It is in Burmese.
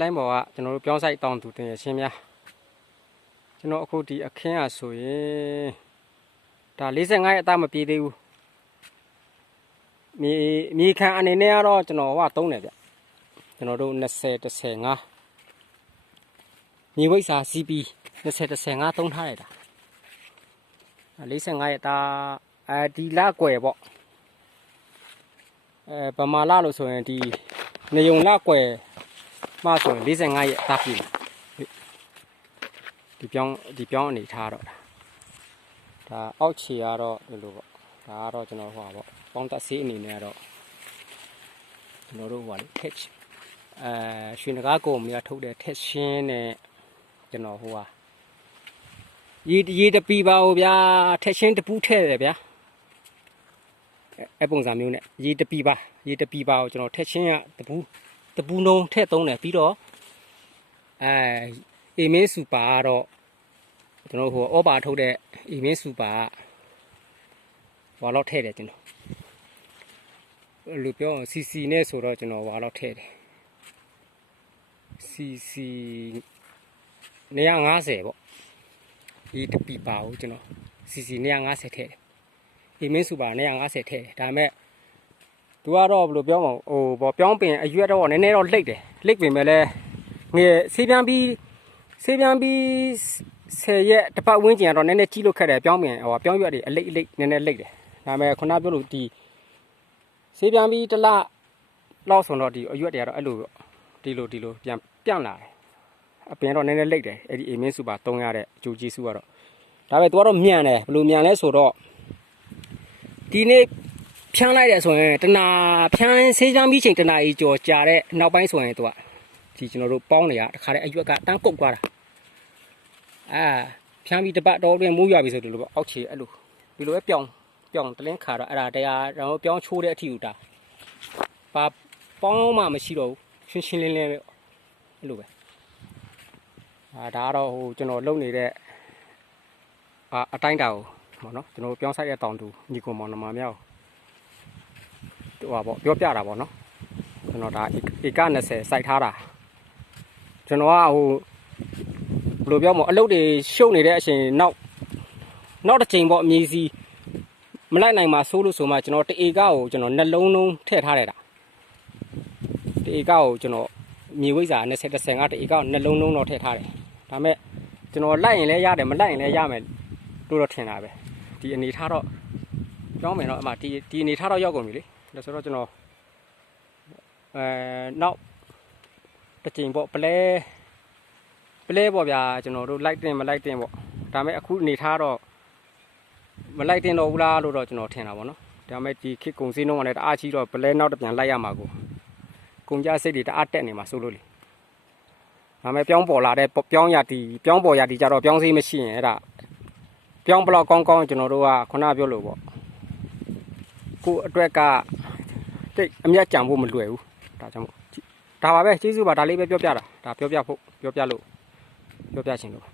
လိုင်းပေါ်ကကျွန်တော်တို့ပြောင်းဆိုင်တောင်းသူတင်ရချင်းများကျွန်တော်အခုဒီအခင်းရဆိုရင်ဒါ45ရက်အသားမပြေးသေးဘူးမြေခံအနေနဲ့ကတော့ကျွန်တော်ဟိုကသုံးတယ်ဗျကျွန်တော်တို့20 15မြေဝိတ်စာ CP 20 15သုံးထားရတာ45ရက်သားဒီလကွယ်ပေါ့ပမာလလို့ဆိုရင်ဒီနေုံလကွယ်မှဆိုရင်45ရက်သားပြီဒီပြောင်းအနေထားတော့ဒါအောက်ခြေကတော့ဒီလိုပေါ့ဒါကတော့ကျွန်တော်ဟိုပါပေါ့ပေါင်းတက်ဆေးအနေနဲ့ကတော့ကျွန်တော်တို့ဟိုပါလေ text ရွှေနဂါကုမ္ပဏီကထုတ်တဲ့ text ရှင်းနဲ့ကျွန်တော်ဟိုပါရေတပီပါဦးဗျာ text ရှင်းတပူးထည့်တယ်ဗျာအဲ့ပုံစံမျိုးနဲ့ရေတပီပါကိုကျွန်တော် text ရှင်းကတပူးနှုံးထည့်သုံးတယ်ပြီးတော့အေမင်းစူပါကတော့ကျွန်တော်ဟိုဩဘာထုတ်တဲ့အေမင်းစူပါဟိုလောက်ထည့်တယ်ကျွန်တော်လူပြော CC နဲ့ဆိုတော့ကျွန်တော်ဟိုလောက်ထည့်တယ် CC 150ပေါ့ဒီတပီပါကိုကျွန်တော် CC 150ထည့်တယ်အေမင်းစူပါ150ထည့်တယ်ဒါပေမဲ့သူကတော့ဘယ်လိုပြောမလဲဟိုပေါ့ပြောင်းပင်အရွက်တော့နည်းနည်းတော့လိတ်တယ်လိတ်ပင်မဲ့လဲငယ်ဆေးပြန်ပြီး10ရက်တစ်ပတ်ဝန်းကျင်ကတော့နည်းနည်းကြီးလို့ခက်တယ်ပြောင်းပြန်ဟိုပြောင်းရွက်တွေအလိတ်နည်းနည်းလိတ်တယ်ဒါပေမဲ့ခုနပြောလို့ဒီဆေးပြန်ပြီးတစ်လလောက်ဆိုတော့ဒီအရွက်တွေကတော့အဲ့လိုဒီလိုပြန်ပြန့်လာတယ်အပင်တော့နည်းနည်းလိတ်တယ်အဲ့ဒီအေမင်းစူပါသုံးရတဲ့အကျိုးကျေးဇူးကတော့ဒါပေမဲ့သူကတော့မြန်တယ်ဘယ်လိုမြန်လဲဆိုတော့ဒီနေ့ဖြန်းလိုက်တယ်ဆိုရင်တနာဖြန်းဆေးချမ်းပြီးချိန်တနာကြီးကြော်ကြာတဲ့နောက်ပိုင်းဆိုရင်သူကဒီကျွန်တော်တို့ပေါင်းနေရတခါတည်းအရွက်ကတန်းကုတ်သွားတာဖြန်းပြီးတပတ်တော့တွင်မိုးရွာပြီဆိုဒီလိုပေါ့အောက်ခြေအဲ့လိုဒီလိုပဲပြောင်းတလင်းခါတော့အဲ့ဒါတရားတော့ပြောင်းချိုးတဲ့အထီကိုဒါပါပေါင်းမှမရှိတော့ဘူးရှင်းလင်းပဲအဲ့လိုပဲဒါကတော့ဟိုကျွန်တော်လုပ်နေတဲ့အတိုင်းတာကိုပေါ့နော်ကျွန်တော်ပြောင်းဆိုင်တဲ့တောင်တူညီကိုမောင်နှမများဟိုပါပေါ့ပြောပြတာပေါ့နော်ကျွန်တော်ဒါဧက20စိုက်ထားတာကျွန်တော်ကဟိုဘယ်လိုပြောမလဲအလုပ်တွေရှုပ်နေတဲ့အချိန်နောက်တစ်ချိန်ပေါ့အမြည်စီမလိုက်နိုင်မှာဆိုးလို့ဆိုမှကျွန်တော်တဧကကိုကျွန်တော်နှလုံးလုံးထည့်ထားရတာတဧကကိုကျွန်တော်မြေဝိဇ္ဇာ20 15တဧကကိုနှလုံးလုံးတော့ထည့်ထားတယ်ဒါပေမဲ့ကျွန်တော်လိုက်ရင်လည်းရတယ်မလိုက်ရင်လည်းရမယ်လို့တော့ထင်တာပဲဒီအနေထားတော့ပြောင်းမယ်တော့အမှဒီအနေထားတော့ရောက်ကုန်ပြီလေဒါဆိုတော့ကျွန်တော်နောက်တစ်ချိန်ပေါ့ပလဲပေါ့ဗျာကျွန်တော်တို့လိုက်တင်မလိုက်တင်ပေါ့ဒါပေမဲ့အခုအနေထားတော့မလိုက်တင်တော့ဘူးလားလို့တော့ကျွန်တော်ထင်တာပေါ့နော်ဒါပေမဲ့ဒီခေတ်ကုံစင်းနှုံးကလည်းတအားကြီးတော့ပလဲနောက်တစ်ပြန်လိုက်ရမှာကိုကုံကြစိတ်တွေတအားတက်နေမှာစိုးလို့လေဒါပေမဲ့ပြောင်းပေါ်လာတဲ့ပြောင်းပေါ်ရာဒီကြတော့ပြောင်းစည်းမရှိရင်အဲ့ဒါပြောင်းဘလောက်ကောင်းကျွန်တော်တို့ကခုနပြောလို့ပေါ့ကိုအတွက်ကတိတ်အမျက်ကြံဖို့မလွယ်ဘူးဒါကြောင့်မို့ဒါပါပဲကျေးဇူးပါဒါလေးပဲပြောပြတာဒါပြောပြလို့ပြောပြချင်လို့